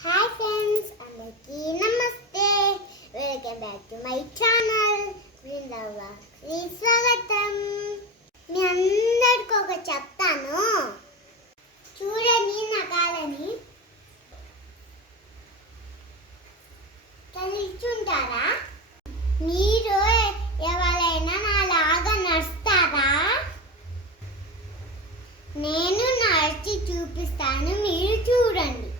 hi friends అందరికీ నమస్తే welcome back to my channel స్వాగతం మీ అందరికి ఒక చెప్తాను చూడండి నా కాలని కలిచుంటారా మీరు ఎవరైనా నాలాగా నడుస్తారా నేను నడిచి చూపిస్తాను మీరు చూడండి